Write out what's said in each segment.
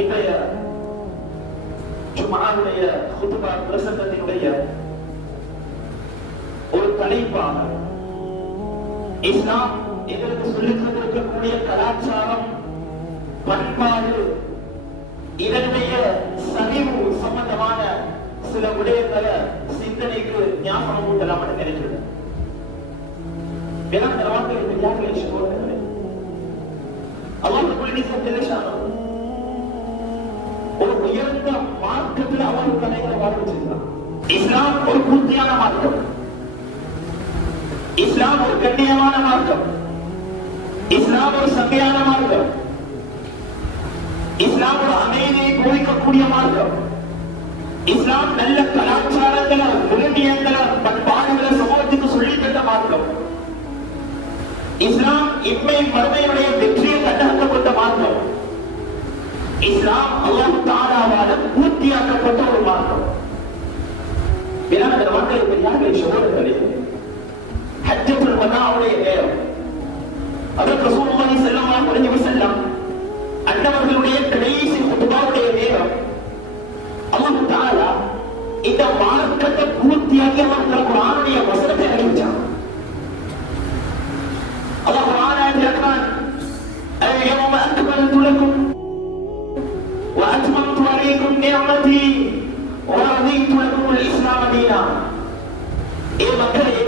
இன்றைய ஜும்ஆவுடைய குத்பா பிரசங்கத்தினுடைய ஒரு தலைப்பாக இஸ்லாம் எங்களுக்கு சொல்லிக் கொண்டிருக்கக்கூடிய கலாச்சாரம், பண்பாடு, இதனுடைய சரிவு சம்பந்தமான சில விடயங்களை சிந்தனைக்கு ஞாபகம் ஊட்டலாம் நினைக்கிறது. ஒரு உயர்ந்த மார்க்கத்தில் அவர் கலைகளை வாழ்விச்சிருக்கிறார். இஸ்லாம் ஒரு பூர்த்தியான மார்க்கம், இஸ்லாம் ஒரு கண்ணியமான மார்க்கம், இஸ்லாம் ஒரு சங்கையான மார்க்கம், இஸ்லாம் ஒரு அமைதியை போதிக்கக்கூடிய மார்க்கம், இஸ்லாம் நல்ல கலாச்சாரங்களை, விழுமியங்களை, பண்பாடுகளை சமூகத்துக்கு சொல்லித் தந்த மார்க்கம், இஸ்லாம் இம்மை மறுமையுடைய வெற்றியை கண்டறியப்பட்ட மார்க்கம், இஸ்லாம் அல்லாஹ் தஆலாவால் பூர்த்தியாக்கப்பட்ட ஒரு மார்க்கம். ஹஜ்ஜத்துல் வதாவுடைய நேரம், ஹஜ்ரத் ரசூலுல்லாஹி ஸல்லல்லாஹு அலைஹி வஸல்லம் அன்னவர்களுடைய கடைசி குத்பாவுடைய நேரம், அல்லாஹ் தஆலா இந்த மார்க்கத்தை பூர்த்தியாக்கி அல்லாஹ் குர்ஆனுடைய வசனத்தை அறிவிச்சான். அல்லாஹ் குர்ஆனில் சொல்றான், அல்-யௌம அக்மல்து லக்கும் வ அத்மம்து அலைக்கும் நிஅமதி வ ரதீது லக்கும் அல்-இஸ்லாம தீனா. ஏ மக்களே,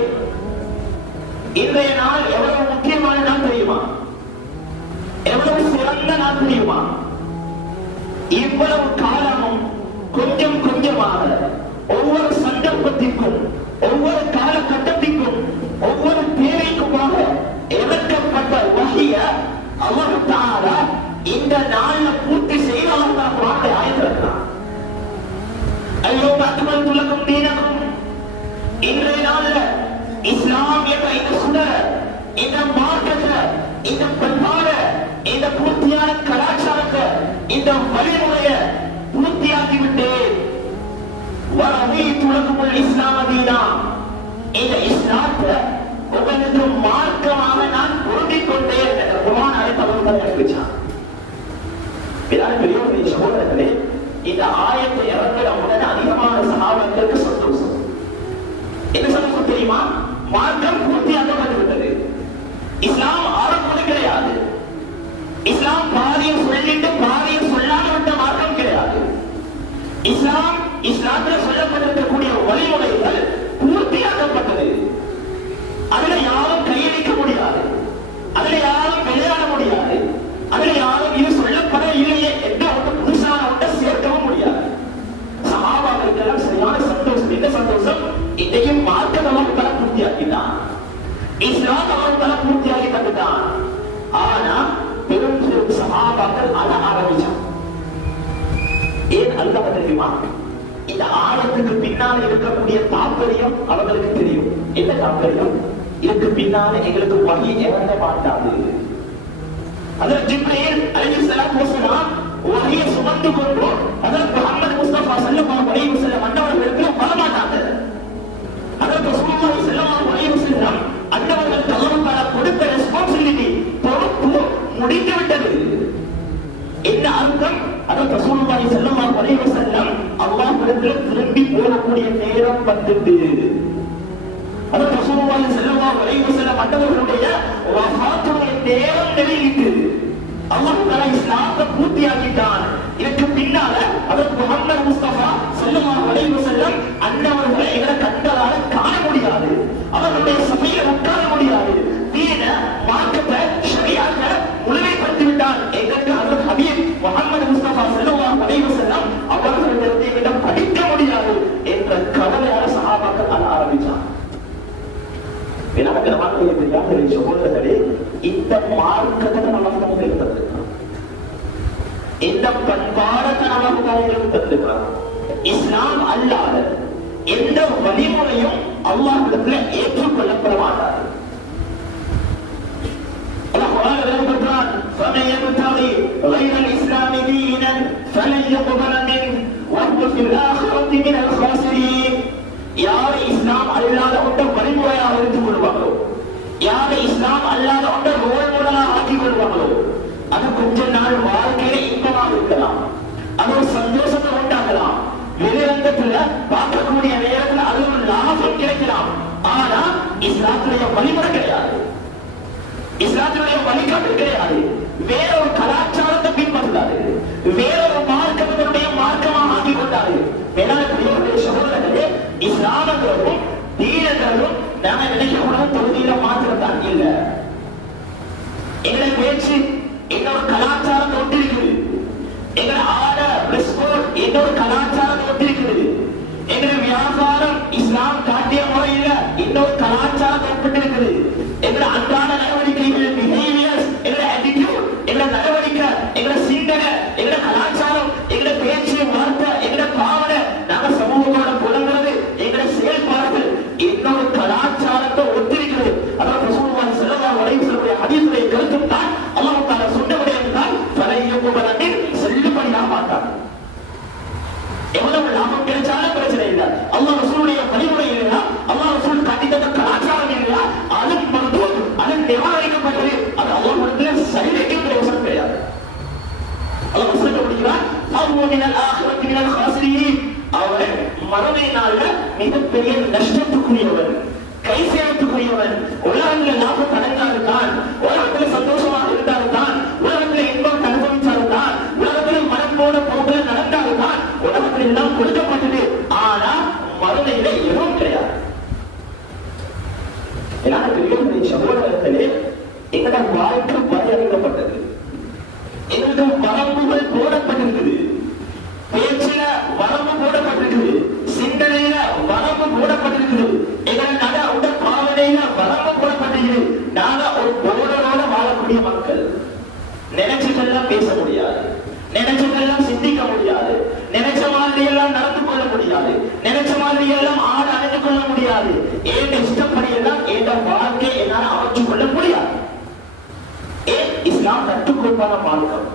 இன்றைய நாள் எவ்வளவு முக்கியமான நாள் தெரியுமா? எவ்வளவு சிறந்த நாள் தெரியுமா? இவ்வளவு காலமும் கொஞ்சம் கொஞ்சமாக ஒவ்வொரு சந்தர்ப்பத்திற்கும், ஒவ்வொரு காலகட்டத்திற்கும், ஒவ்வொரு தேவைக்குமாக இறக்கப்பட்ட வஹிய அல்லாஹ் தஆலா இந்த நாள்ல பூர்த்தி செய்து அல்லாஹ் குர்ஆனை ஆயத்திருக்கிறான். அல்-யௌம அக்மல்து லக்கும் தீனக்கும், இன்றைய நாள்ல இஸ்லாம் என்ற இந்த சுடர, இந்த மார்க்கத்தை, இந்த பண்பாடை, இந்த பூர்த்தியான கலாச்சாரத்தை, இந்த வழிமுறையை பூர்த்தியாக்கி விட்டேன். வரதீது லக்கும் அல்-இஸ்லாம தீனா, இந்த இஸ்லாத்தை உங்களுக்கு மார்க்கமாக நான் பொருந்திக் கொண்டேன் என்ற குர்ஆன் ஆயத்தை அல்லாஹ் அறிவிச்சான். பெரியவர்களே, சகோதரர்களே, இந்த ஆயத்தை இறங்கின உடனே அதிகமான சஹாபாக்களுக்கு சந்தோஷம். என்ன சந்தோஷம் தெரியுமா? மார்க்கம் பூர்த்தியாக்கப்பட்டு விட்டது. இஸ்லாம் ஆரம்பம் கிடையாது. இஸ்லாம் பாதியம் சொல்லிட்டு பாதியம் சொல்லாத விட்ட மார்க்கம் கிடையாது. இஸ்லாம், இஸ்லாத்தில் சொல்லப்பட்டிருக்கக்கூடிய வழிமுறைகள் பூர்த்தியாக்கப்பட்டது. அதுல யாரும் கையளிக்க முடியாது, அதுல யாரும் விளையாட முடியாது, அதுல யாரும் இது சொல்லப்பட இல்லையே என்ற ஒரு புதுசான ஒன்றை சேர்க்கவும் முடியாது. சஹாபாக்களுக்கெல்லாம் சரியான சந்தோஷம். என்ன சந்தோஷம்? இன்றையும் மார்க்கம் அல்லாஹ் தஆலா பூர்த்தியாக்கிட்டான், இஸ்லாம் அல்லாஹ் தஆலா பூர்த்தியாக்கி தந்துட்டான். ஆனா பெரும் சஹாபாக்கள் அழ ஆரம்பிச்சான். ஏன் அல்லாஹ் தெரியுமா? இந்த ஆழத்துக்கு பின்னால் இருக்கக்கூடிய தாற்பயம் அவர்களுக்கு தெரியும். என்ன தாற்பயம்? இதுக்கு பின்னால எங்களுக்கு வஹி இறங்க மாட்டாது. ஹஜ்ரத் ஜிப்ரீல் அலைஹிஸ்ஸலாத்து வஸலாம் வஹியை சுமந்து கொண்டு ஹஜ்ரத் முஹம்மது முஸ்தபா ஸல்லல்லாஹு அலைஹி வஸல்லம் அன்னவர்களுக்கு வர மாட்டாங்க. ஹஜ்ரத் ரசூலுல்லாஹி ஸல்லல்லாஹு அலைஹி வஸல்லம் அன்னவர்களுக்கு அல்லாஹ் தஆலா கொடுத்த ரெஸ்பான்சிபிலிட்டி, பொறுப்பு முடிந்து விட்டது. என்ன அர்த்தம்? ஹஜ்ரத் ரசூலுல்லாஹி ஸல்லல்லாஹு அலைஹி வஸல்லம் அல்லாஹ்விடத்தில் திரும்பி போகக்கூடிய நேரம் வந்துட்டு, ஹஜ்ரத் ரசூலுல்லாஹி ஸல்லல்லாஹு அலைஹி வஸல்லம் அன்னவர்களுடைய வஃபாத்துடைய நேரம் நெருங்கிட்டு, அல்லாஹ் தஆலா இஸ்லாத்தை பூர்த்தியாக்கிட்டான். இதற்கு பின்னால ஹஜ்ரத் முஹம்மது முஸ்தபா ஸல்லல்லாஹு அலைஹி வஸல்லம் அன்னவர்களை எங்களை கண்டதால காண முடியாது, அவர்களுடைய சபையில் உட்கார முடியாது. தீன மார்க்கத்தை ஷரியத்தை முழுமைப்படுத்தி விட்டான். எங்களுக்கு ஹஜ்ரத் ஹபீப் முஹம்மது முஸ்தபா ஸல்லல்லாஹு அலைஹி வஸல்லம் அவர்களிடத்தை எங்களிடம் படிக்க முடியாது என்ற கவலையால சஹாபாக்கள் அழ ஆரம்பிச்சான். சகோதரர்களே, இந்த மார்க்கத்தை நமக்கு தந்திருக்கிறான், இந்த பண்பாடத்தை நமக்கு தந்திருக்கிறான். இஸ்லாம் அல்லாத எந்த வழிமுறையும் அல்லாஹ்விடத்தில் ஏற்றுக்கொள்ளப்பட மாட்டாது. அல்லாஹ் குர்ஆனில் சொல்றான், فَمَن يَبْتَغِي غَيْرَ الْإِسْلَامِ دِينًا فَلَن يُقْبَلَ مِنْهُ وَهُوَ فِي الْآخِرَةِ مِنَ الْخَاسِرِينَ. யார் இஸ்லாம் அல்லாத ஒன்றை வழிமுறையாக எடுத்துக் கொள்வார்களோ, யார் இஸ்லாம் அல்லாத ஒன்றை ரோல் மாடலாக ஆக்கிக் கொள்வார்களோ, அது கொஞ்ச நாள் வாழ்க்கையில இன்பமாக இருக்கலாம். நேரத்துல பார்க்கக்கூடிய நேரத்துல அது ஒரு லாபம் கிடைக்கலாம். ஆனா இஸ்லாத்துடைய வழிமுறை கிடையாது, இஸ்லாத்துடைய வழிகாட்டு கிடையாது. வேறொரு கலாச்சாரத்தை பின்பற்றாது, வேறொரு மார்க்கத்தினுடைய மார்க்கமாக ஆக்கிக் கொண்டாரு. வேளாண்மையுடைய சகோதரர்களே, இஸ்லாமங்களும் தீனங்களும் நாம நினைக்கக்கூடாது தொகுதியில மாத்திரத்தான் இல்ல. எங்களை பேச்சு இன்னொரு கலாச்சாரம் ஒட்டி இருக்குது, எங்களை ஆட இன்னொரு கலாச்சாரம் ஒட்டி இருக்குது, எங்களை வியாபாரம் இஸ்லாம் காட்டிய முறையில இன்னொரு கலாச்சாரம் ஒப்பிட்டு இருக்குது. எங்களை அன்றாட நடவடிக்கைகள், பிஹேவியர்ஸ், எங்களை attitude, எங்களை நடவடிக்கை, எங்களை சிந்தனை, எங்களை கலாச்சாரம், எங்களை பேச்சு வார்த்தை, எங்களை பாவனை, நாங்க சமூகத்தோட புலங்கிறது, எங்களை செயல்பாடுகள் இன்னொரு கலாச்சாரத்தை ஒத்திருக்கிறது. அதான் ரசூலுல்லாஹி ஸல்லல்லாஹு அலைஹி வஸல்லம் ஹதீஸுடைய கருத்தும் தான் அல்லாஹ் தஆலா சொன்னபடியே தான் ஃபலையுபலனின் செல்லுபடியாக மாட்டார். எவ்வளவு லாபம் கிடைச்சாலும் பிரச்சனை இல்லை. அல்லாஹ் ரசூலுடைய வழிமுறை இல்லையா, அல்லாஹ் ரசூல் காட்டி தந்த கலாச்சாரம் இல்லையா, அது மருந்து அது நிராகரிக்கப்பட்டது. அது அல்லாஹ் இடத்துல சரிக்கு பிரயோசனம் கிடையாது. அல்லாஹ் சொல்ல முடிகிறார், அவமினல் ஆখিরাতি மினல் காசிரீன், அவன் மறுமை நாள்ல மிகப்பெரிய நஷ்டத்துக்குரியவன், கை சேதத்துக்குரியவன். உலகத்தில் லாபம் அடைந்தால்தான், உலகத்தில் சந்தோஷமாக இருந்தால்தான், உலகத்தில் இன்பம் அனுபவித்தால்தான், உலகத்தில் மனம் போன போக்கில் நடந்தால்தான் உலகத்தில் எல்லாம் கொடுக்கப்பட்டது. ஆனா மறுமையில எதுவும் கிடையாது. சகோதரர்களே, எங்களோட வாழ்க்கை வரையறுக்கப்பட்டது, எங்களுக்கு வரம்புகள் போடப்பட்டிருக்குது, பேச்சில வரம்பு போடப்பட்டிருக்குது, சிந்தனையில வரம்பு போடப்பட்டிருக்குது, எங்களை நட உட பாவனையில வரம்பு போடப்பட்டிருக்குது. நாங்க ஒரு போர்டரோட வாழக்கூடிய மக்கள். நினைச்சதெல்லாம் பேச முடியாது, நினைச்சதெல்லாம் சிந்திக்க முடியாது, நினைச்ச மாதிரி எல்லாம் நடந்து கொள்ள முடியாது, நினைச்ச மாதிரி எல்லாம் ஆட அணிந்து கொள்ள முடியாது. ஏன் இஷ்டப்படி எல்லாம் என்ற வாழ்க்கை என்னால் அமைச்சு கொள்ள முடியாது. ஏன் இஸ்லாம் கற்றுக் கொடுப்பான மார்க்கம்.